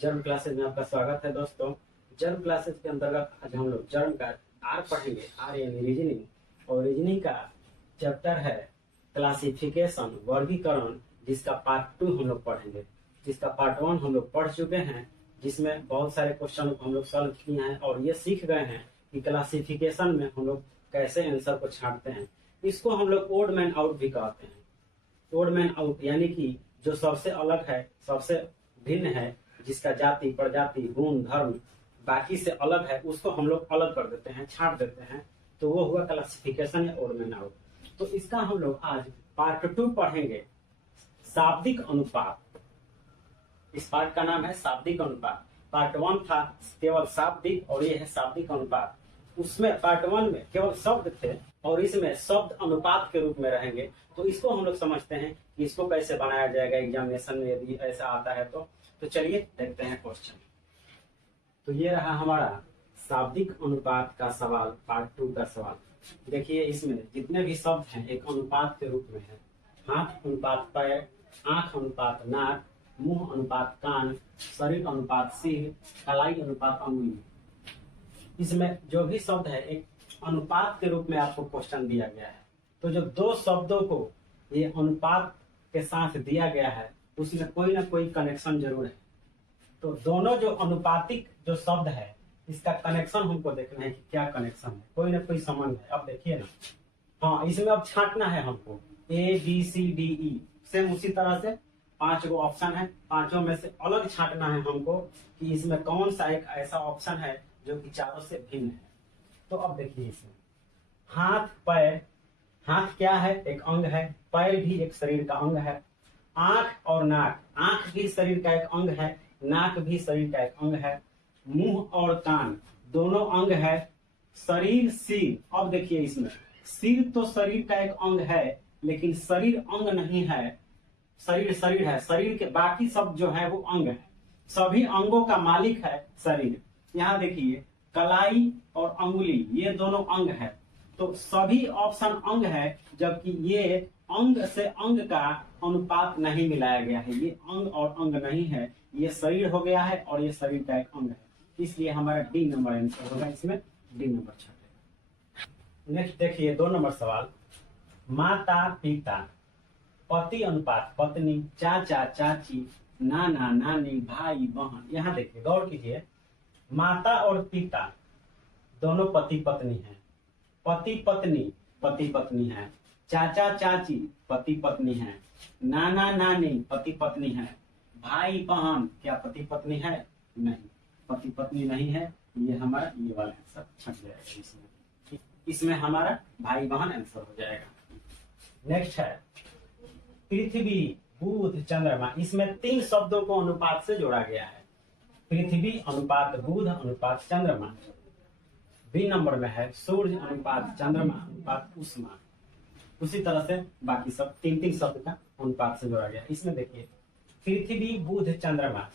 Germ classes में आपका स्वागत है दोस्तों। जर्म क्लासेज के अंतर्गत आज हम लोग जर्म का आर पढ़ेंगे। आर यानी रीजनिंग, और रीजनिंग का चैप्टर है क्लासिफिकेशन, वर्गीकरण, जिसका पार्ट 2 हम लोग पढ़ेंगे। जिसका पार्ट 1 हम लोग पढ़ चुके हैं, जिसमें बहुत सारे क्वेश्चन हम लोग सॉल्व किए हैं और ये सीख गए हैं कि क्लासिफिकेशन में हम लोग कैसे आंसर को छांटते हैं। इसको हम लोग ओड मैन आउट भी कहते हैं। ओड मैन आउट यानी कि जो सबसे अलग है, सबसे भिन्न है, जिसका जाति, प्रजाति, गुण, धर्म बाकी से अलग है, उसको हम लोग अलग कर देते हैं, छांट देते हैं, तो वो हुआ क्लासिफिकेशन या ओड मैन आउट। तो इसका हम लोग आज पार्ट 2 पढ़ेंगे, शाब्दिक अनुपात। इस पार्ट का नाम है शाब्दिक अनुपात। पार्ट 1 था केवल शाब्दिक और ये है शाब्दिक अनुपात। उसमें पार्ट 1 में केवल शब्द थे और इसमें शब्द अनुपात के रूप में रहेंगे। तो इसको हम लोग समझते हैं कि इसको कैसे बनाया जाएगा एग्जामिनेशन में, यदि ऐसा आता है तो चलिए देखते हैं क्वेश्चन। तो ये रहा हमारा शाब्दिक अनुपात का सवाल, पार्ट 2 का सवाल। देखिए इसमें जितने भी शब्द हैं एक अनुपात के रूप में है। हाथ अनुपात पैर, आंख अनुपात नाक, मुंह अनुपात कान, शरीर अनुपात सिर, कलाई अनुपात अंगुली। इसमें जो भी शब्द है एक अनुपात के रूप में आपको क्वेश्चन दिया गया है। तो जो दो शब्दों को ये अनुपात के साथ दिया गया है उसमें कोई ना कोई कनेक्शन जरूर है। तो दोनों जो अनुपातिक जो शब्द है इसका कनेक्शन हमको देखना है कि क्या कनेक्शन है, कोई ना कोई संबंध है। अब देखिए ना, हाँ इसमें अब छांटना है हमको ABCDE। सेम उसी तरह से 5 गो ऑप्शन है, पांचों में से अलग छांटना है हमको कि इसमें कौन सा एक ऐसा ऑप्शन है जो कि चारों से भिन्न है। तो अब देखिए इसमें हाथ पैर, हाथ क्या है, एक अंग है, पैर भी एक शरीर का अंग है, आंख और नाक, आंख भी शरीर का एक अंग है, नाक भी शरीर का एक अंग है, मुंह और कान दोनों अंग है, शरीर सिर। अब देखिए इसमें सिर तो शरीर का एक अंग है लेकिन शरीर अंग नहीं है, शरीर शरीर है, शरीर के बाकी सब जो है वो अंग है, सभी अंगों का मालिक है शरीर। यहाँ देखिए कलाई और अंगुली ये दोनों अंग है, तो सभी ऑप्शन अंग है, जबकि ये अंग से अंग का अनुपात नहीं मिलाया गया है। ये अंग और अंग नहीं है, ये शरीर हो गया है और ये शरीर का एक अंग है, इसलिए हमारा डी नंबर आंसर होगा। इसमें डी नंबर छठे। नेक्स्ट देखिए 2 नंबर सवाल, माता पिता, पति अनुपात पत्नी, चाचा चाची, नाना नानी, भाई बहन। यहाँ देखिए गौर कीजिए, माता और पिता दोनों पति पत्नी हैं, पति पत्नी है, चाचा चाची पति पत्नी है, नाना नानी पति पत्नी है, भाई बहन क्या पति पत्नी है? नहीं, पति पत्नी नहीं है। ये हमारा ये वाला आंसर छट जाएगा। इसमें हमारा भाई बहन आंसर हो जाएगा। नेक्स्ट है पृथ्वी बुध चंद्रमा। इसमें 3 शब्दों को अनुपात से जोड़ा गया है, पृथ्वी अनुपात बुध अनुपात चंद्रमा। बी नंबर में है सूर्य अनुपात चंद्रमा अनुपात उष्मा। उसी तरह से बाकी सब 3 शब्द का अनुपात से जोड़ा गया। इसमें देखिए पृथ्वी बुध चंद्रमा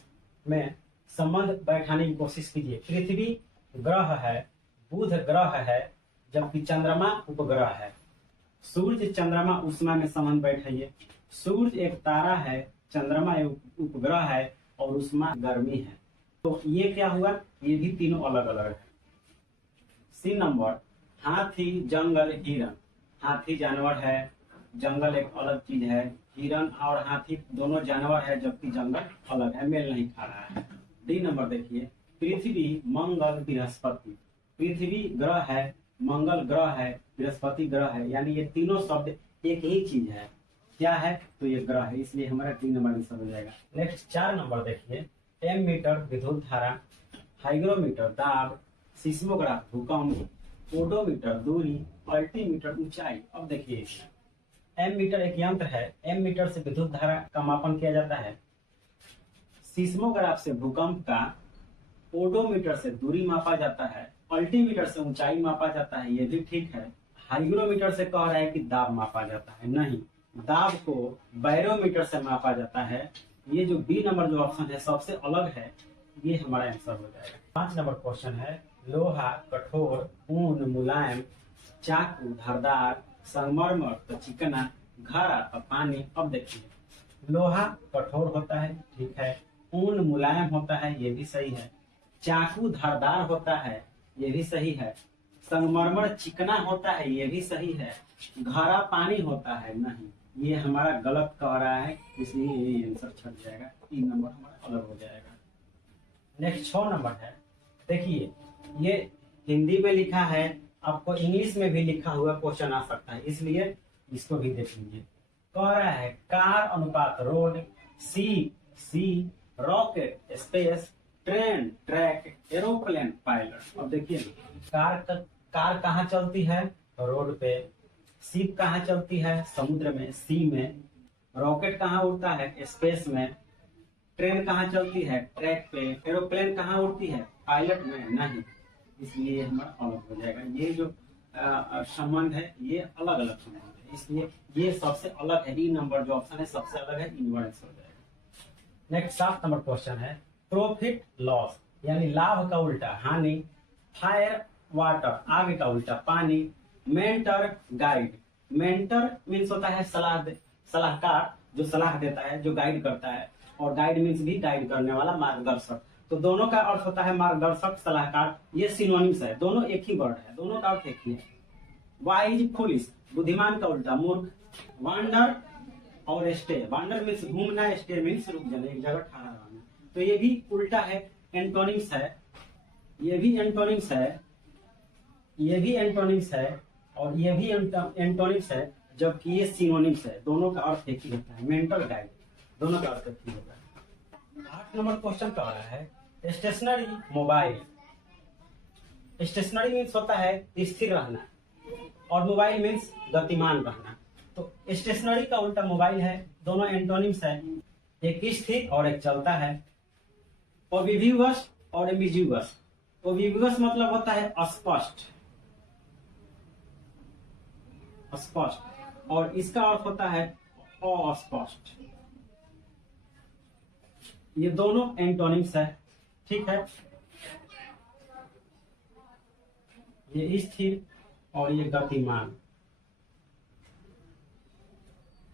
में संबंध बैठाने की कोशिश कीजिए। पृथ्वी ग्रह है, बुध ग्रह है, जबकि चंद्रमा उपग्रह है। सूर्य चंद्रमा उष्मा में संबंध बैठाइए। सूर्य एक तारा है, चंद्रमा एक उपग्रह है और उष्मा गर्मी है। तो ये क्या हुआ, ये भी तीनों अलग अलग है। सी नंबर हाथी जंगल हिरण। हाथी जानवर है, जंगल एक अलग चीज है, हिरण और हाथी दोनों जानवर है जबकि जंगल अलग है, मेल नहीं खा रहा है। डी नंबर देखिए पृथ्वी मंगल बृहस्पति। पृथ्वी ग्रह है, मंगल ग्रह है, बृहस्पति ग्रह है, यानी ये तीनों शब्द एक ही चीज है। क्या है? तो ये ग्रह है, इसलिए हमारा 3 नंबर आंसर हो जाएगा। नेक्स्ट 4 नंबर देखिए एमीटर विद्युत धारा, हाइग्रोमीटर दाब, सिस्मोग्राफ भूकंप, ओडोमीटर दूरी, अल्टीमीटर ऊंचाई। अब देखिए एमीटर एक यंत्र है, एमीटर से विद्युत धारा का मापन किया जाता है, सिस्मोग्राफ से भूकंप का, ओडोमीटर से दूरी मापा जाता है, अल्टीमीटर से ऊंचाई मापा जाता है, ये भी ठीक है। हाइग्रोमीटर से कह रहा है कि दाब मापा जाता है, नहीं, दाब को बैरोमीटर से मापा जाता है। ये जो बी नंबर जो ऑप्शन है सबसे अलग है, ये हमारा आंसर हो जाएगा। 5 नंबर क्वेश्चन है लोहा कठोर, ऊन मुलायम, चाकू धारदार, संगमरमर तो चिकना, घड़ा तो पानी। अब देखिए लोहा कठोर होता है, ठीक है, ऊन मुलायम होता है, ये भी सही है। चाकू धारदार होता है, ये भी सही है। संगमरमर चिकना होता है, ये भी सही है। घड़ा पानी होता है, नहीं, ये हमारा गलत कह रहा है, इसलिए ये आंसर छट जाएगा, 3 नंबर हमारा अलग हो जाएगा। नेक्स्ट 6 नंबर है, देखिए ये हिंदी में लिखा है, आपको इंग्लिश में भी लिखा हुआ क्वेश्चन आ सकता है, इसलिए इसको भी देख लीजिए। कह रहा है कार अनुपात road, C rocket space, train track, aeroplane pilot. अब देखिए कार कहाँ चलती है, रोड पे। शिप कहाँ चलती है, समुद्र में, सी में। रॉकेट कहाँ उड़ता है, स्पेस में। ट्रेन कहाँ चलती है, ट्रैक पे। एरोप्लेन कहाँ उड़ती है, पायलट में, नहीं, इसलिए हमारा अलग हो जाएगा। ये जो संबंध है ये अलग अलग संबंध है, इसलिए ये सबसे अलग है। ई नंबर जो ऑप्शन है सबसे अलग है, इनवर्स हो जाएगा। नेक्स्ट 7 नंबर क्वेश्चन है, प्रॉफिट लॉस यानी लाभ का उल्टा हानि। फायर वाटर आग का उल्टा पानी। मेंटर गाइड, मेंटर मीन्स होता है सलाहकार, जो सलाह देता है, जो गाइड करता है, और गाइड मीन्स भी गाइड करने वाला, मार्गदर्शक। तो दोनों का अर्थ होता है मार्गदर्शक, सलाहकार, ये सिनोनिम्स है, दोनों एक ही वर्ड है, दोनों का अर्थ एक ही है। वाइज फुलिश, बुद्धिमान का उल्टा मूर्ख। वांडर और स्टे, वांडर मीन्स घूमना, स्टे मीन्स रुक जाना, एक जगह ठहरा रहना, तो ये भी उल्टा है, एंटोनिम्स है, ये भी एंटोनिम्स है, ये भी एंटोनिम्स है, और ये भी एंटोनिम्स है, जबकि ये सिनोनिम्स है, दोनों का अर्थ एक ही होता है। मेंटल गाइड, दोनों का अर्थ एक ही होता है। 8 नंबर क्वेश्चन कह रहा है स्टेशनरी मोबाइल। स्टेशनरी मीन्स होता है स्थिर रहना, और मोबाइल मीन्स गतिमान रहना, तो स्टेशनरी का उल्टा मोबाइल है, दोनों एंटोनिम्स है, एक स्थिर और एक चलता है। ओबिविगस और एम्बिग्यूअस, ओबिविगस मतलब होता है अस्पष्ट, स्पष्ट, और इसका अर्थ होता है अस्पष्ट। ये दोनों एंटोनिम्स है, ठीक है, ये स्थिर और ये गतिमान,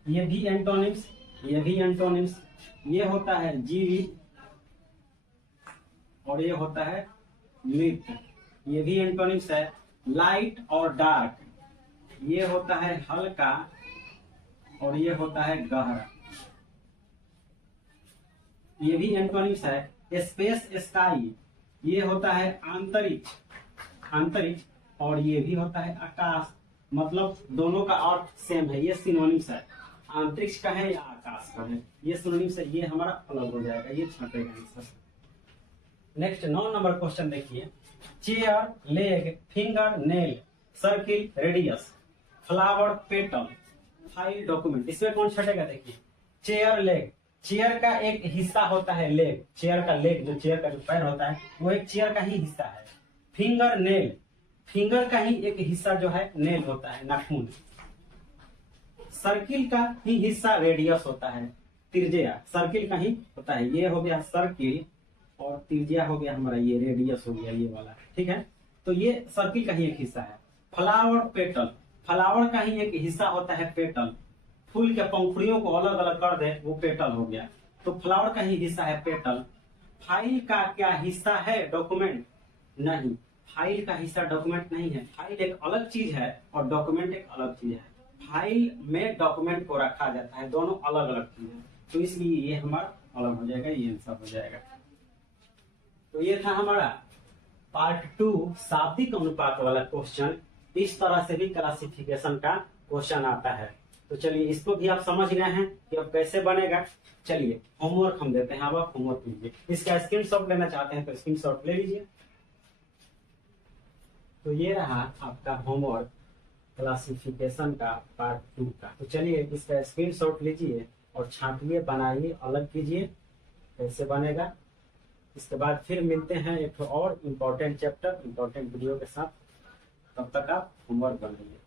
ये भी एंटोनिम्स, ये भी एंटोनिम्स। ये होता है जीवित और ये होता है मृत, ये भी एंटोनिम्स है। लाइट और डार्क, ये होता है हल्का और ये होता है गहरा, ये भी एंटोनिम्स है। स्पेस स्काई, ये होता है अंतरिक्ष, अंतरिक्ष, और ये भी होता है आकाश, मतलब दोनों का अर्थ सेम है, ये सिनोनिम्स है, अंतरिक्ष का है या आकाश का है, ये सिनोनिम्स है, ये हमारा अलग हो जाएगा, ये छटेगा आंसर। नेक्स्ट 9 नंबर क्वेश्चन देखिए, chair, leg, finger, nail, circle, radius, flower, petal, file, document, इसमें कौन छटेगा, देखिए चेयर, लेग, चेयर का एक हिस्सा होता है लेग, चेयर का लेग, जो चेयर का जो पैर होता है वो एक चेयर का ही हिस्सा है। फिंगर, नेल, फिंगर का ही एक हिस्सा जो है नेल होता है, नाखून। सर्किल का ही हिस्सा रेडियस होता है, त्रिज्या सर्किल का ही होता है, ये हो गया सर्किल, और त्रिज्या हो गया हमारा ये रेडियस हो गया, ये वाला, ठीक है, तो ये सर्किल का ही एक हिस्सा है। फ्लावर, पेटल, फ्लावर का ही एक हिस्सा होता है पेटल, फूल के पंखुड़ियों को अलग अलग कर दे वो पेटल हो गया, तो फ्लावर का ही हिस्सा है पेटल। फाइल का क्या हिस्सा है, डॉक्यूमेंट, नहीं, फाइल का हिस्सा डॉक्यूमेंट नहीं है, फाइल एक अलग चीज है और डॉक्यूमेंट एक अलग चीज है, फाइल में डॉक्यूमेंट को रखा जाता है, दोनों अलग अलग चीज है, तो इसलिए ये हमारा अलग हो जाएगा, ये आंसर हो जाएगा। तो ये था हमारा पार्ट 2 शाब्दिक अनुपात वाला क्वेश्चन। इस तरह से भी क्लासिफिकेशन का क्वेश्चन आता है, तो चलिए इसको भी आप समझ गए हैं कि अब कैसे बनेगा। चलिए होमवर्क हम देते हैं, अब आप होमवर्क लीजिए, इसका स्क्रीनशॉट लेना चाहते हैं तो स्क्रीनशॉट ले लीजिए। तो ये रहा आपका होमवर्क क्लासिफिकेशन का पार्ट 2 का। तो चलिए इसका स्क्रीनशॉट लीजिए और छापिए, बनाइए, अलग कीजिए, कैसे बनेगा। इसके बाद फिर मिलते हैं एक और इम्पोर्टेंट चैप्टर, इम्पोर्टेंट वीडियो के साथ, तब तक आप होमवर्क बनाइए।